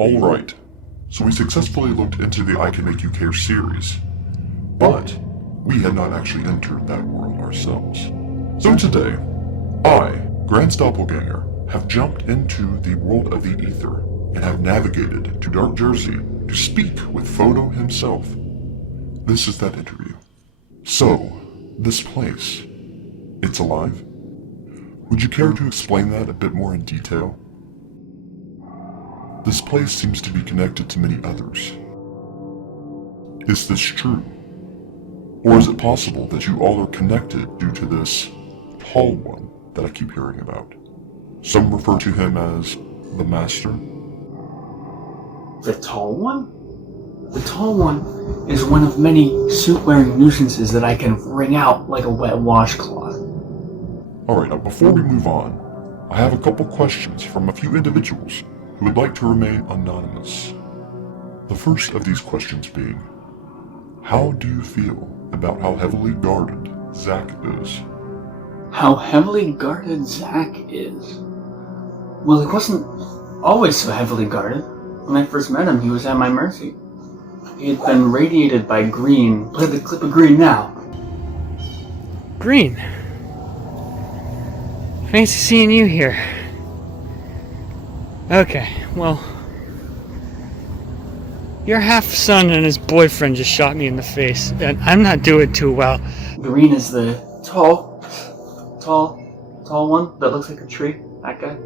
Alright, so we successfully looked into the I Can Make You Care series, but we had not actually entered that world ourselves. So today, I, Grant's doppelganger, have jumped into the world of the ether and have navigated to Dark Jersey to speak with Photo himself. This is that interview. So, this place, it's alive? Would you care to explain that a bit more in detail? This place seems to be connected to many others. Is this true? Or is it possible that you all are connected due to this tall one that I keep hearing about? Some refer to him as the Master. The tall one? The tall one is one of many suit-wearing nuisances that I can wring out like a wet washcloth. Alright, now before we move on, I have a couple questions from a few individuals who would like to remain anonymous. The first of these questions being, how do you feel about how heavily guarded Zach is? How heavily guarded Zach is? Well, he wasn't always so heavily guarded. When I first met him, he was at my mercy. He had been radiated by green. Play the clip of green now. Green. Fancy seeing you here. Okay, well, your half-son and his boyfriend just shot me in the face, and I'm not doing too well. Green is the tall one that looks like a tree, that guy.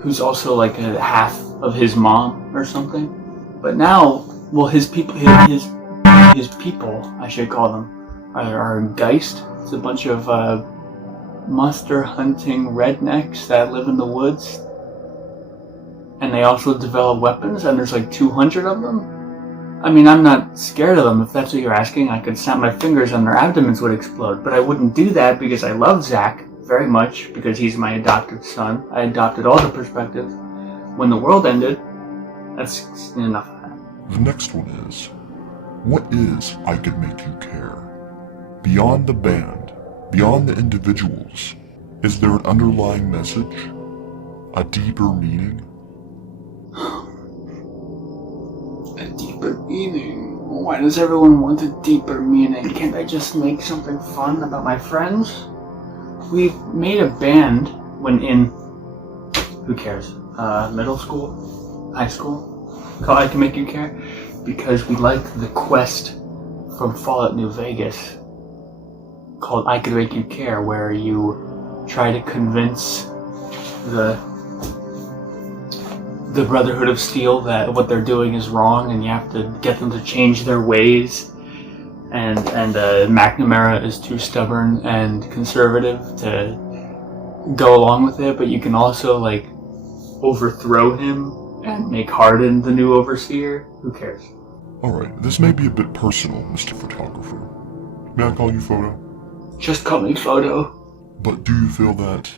Who's also like a half of his mom or something. But now, well, his people, I should call them, are Geist. It's a bunch of monster hunting rednecks that live in the woods. And they also develop weapons, and there's like 200 of them. I mean, I'm not scared of them. If that's what you're asking, I could snap my fingers and their abdomens would explode. But I wouldn't do that because I love Zach very much, because he's my adopted son. I adopted all the perspectives. When the world ended, that's enough of that. The next one is, what is I Could Make You Care? Beyond the band, beyond the individuals, is there an underlying message? A deeper meaning? A deeper meaning? Why does everyone want a deeper meaning? Can't I just make something fun about my friends? We made a band when in, who cares, middle school, high school, called I Can Make You Care, because we liked the quest from Fallout New Vegas called I Could Make You Care, where you try to convince the Brotherhood of Steel that what they're doing is wrong, and you have to get them to change their ways. And McNamara is too stubborn and conservative to go along with it, but you can also like overthrow him and make Hardin the new overseer. Who cares? Alright, this may be a bit personal, Mr. Photographer. May I call you Photo? Just call me Photo. But do you feel that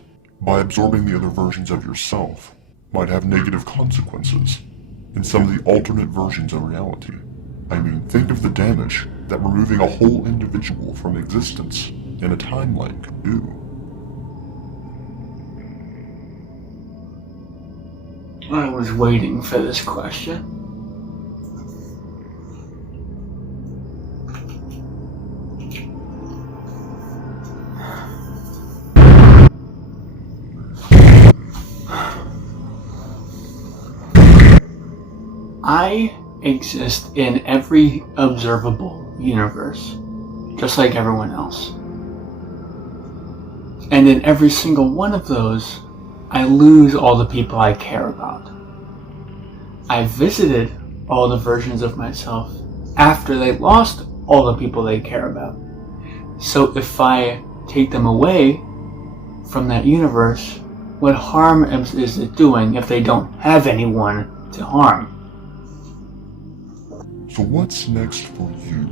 by absorbing the other versions of yourself might have negative consequences in some of the alternate versions of reality? I mean, think of the damage that removing a whole individual from existence in a timeline could do. I was waiting for this question. I exist in every observable universe, just like everyone else. And in every single one of those, I lose all the people I care about. I visited all the versions of myself after they lost all the people they care about. So if I take them away from that universe, what harm is it doing if they don't have anyone to harm? So what's next for you?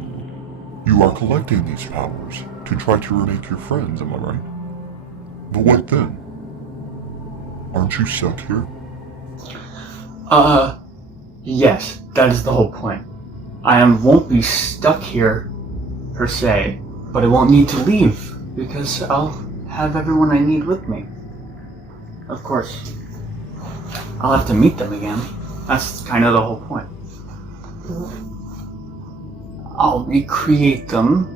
You are collecting these powers to try to remake your friends, am I right? But what then? Aren't you stuck here? Yes, that is the whole point. I won't be stuck here, per se, but I won't need to leave, because I'll have everyone I need with me. Of course, I'll have to meet them again. That's kind of the whole point. I'll recreate them,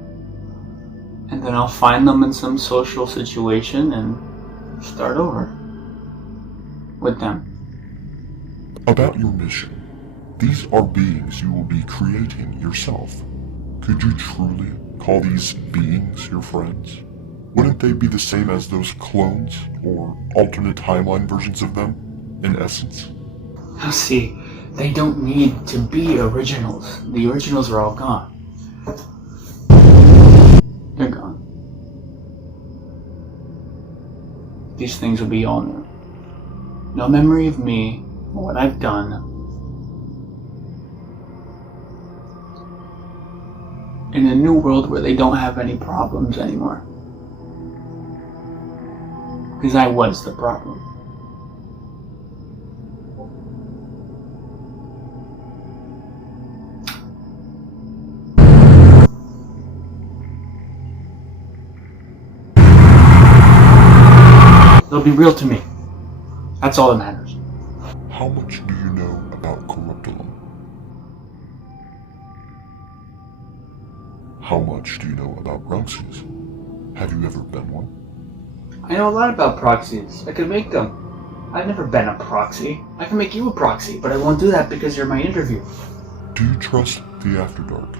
and then I'll find them in some social situation and start over with them. About your mission. These are beings you will be creating yourself. Could you truly call these beings your friends? Wouldn't they be the same as those clones, or alternate timeline versions of them, in essence? Now see, they don't need to be originals. The originals are all gone. They're gone. These things will be all new. No memory of me, or what I've done. In a new world where they don't have any problems anymore. Because I was the problem. They'll be real to me. That's all that matters. How much do you know about Corruptulum? How much do you know about proxies? Have you ever been one? I know a lot about proxies. I could make them. I've never been a proxy. I can make you a proxy, but I won't do that because you're my interview. Do you trust the After Dark?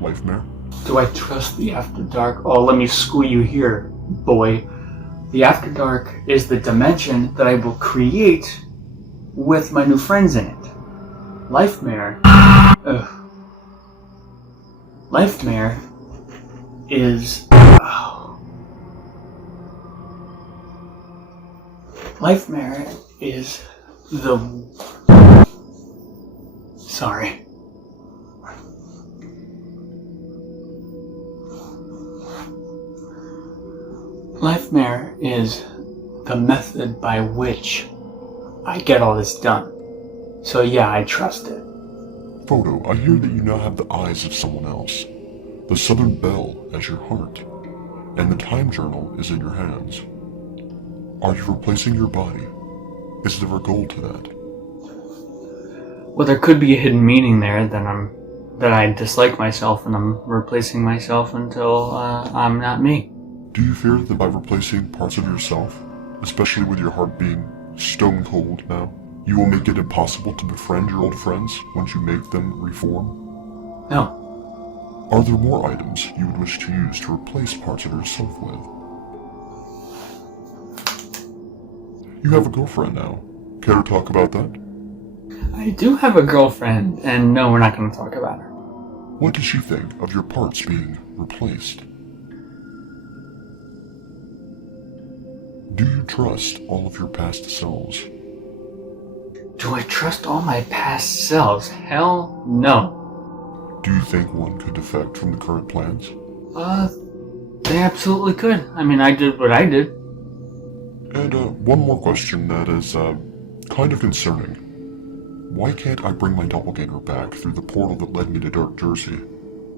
Lifemare? Do I trust the After Dark? Oh, let me school you here, boy. The After Dark is the dimension that I will create with my new friends in it. Lifemare. Lifemare is. Lifemare is the. Sorry. Lifemare is the method by which I get all this done. So yeah, I trust it. Photo, I hear that you now have the eyes of someone else. The Southern Belle as your heart. And the time journal is in your hands. Are you replacing your body? Is there a goal to that? Well, there could be a hidden meaning there that I dislike myself and I'm replacing myself until I'm not me. Do you fear that by replacing parts of yourself, especially with your heart being stone cold now, you will make it impossible to befriend your old friends once you make them reform? No. Are there more items you would wish to use to replace parts of yourself with? You have a girlfriend now. Care to talk about that? I do have a girlfriend, and no, we're not going to talk about her. What does she think of your parts being replaced? Do you trust all of your past selves? Do I trust all my past selves? Hell no. Do you think one could defect from the current plans? They absolutely could. I mean, I did what I did. And one more question that is kind of concerning. Why can't I bring my doppelganger back through the portal that led me to Dark Jersey?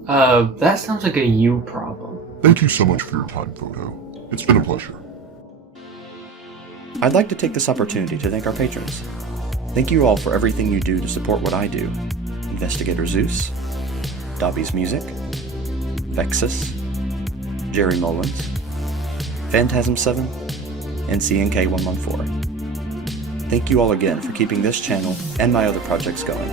That sounds like a you problem. Thank you so much for your time, Photo. It's been a pleasure. I'd like to take this opportunity to thank our patrons. Thank you all for everything you do to support what I do. Investigator Zeus, Dobby's Music, Vexus, Jerry Mullins, Phantasm 7, and CNK114. Thank you all again for keeping this channel and my other projects going.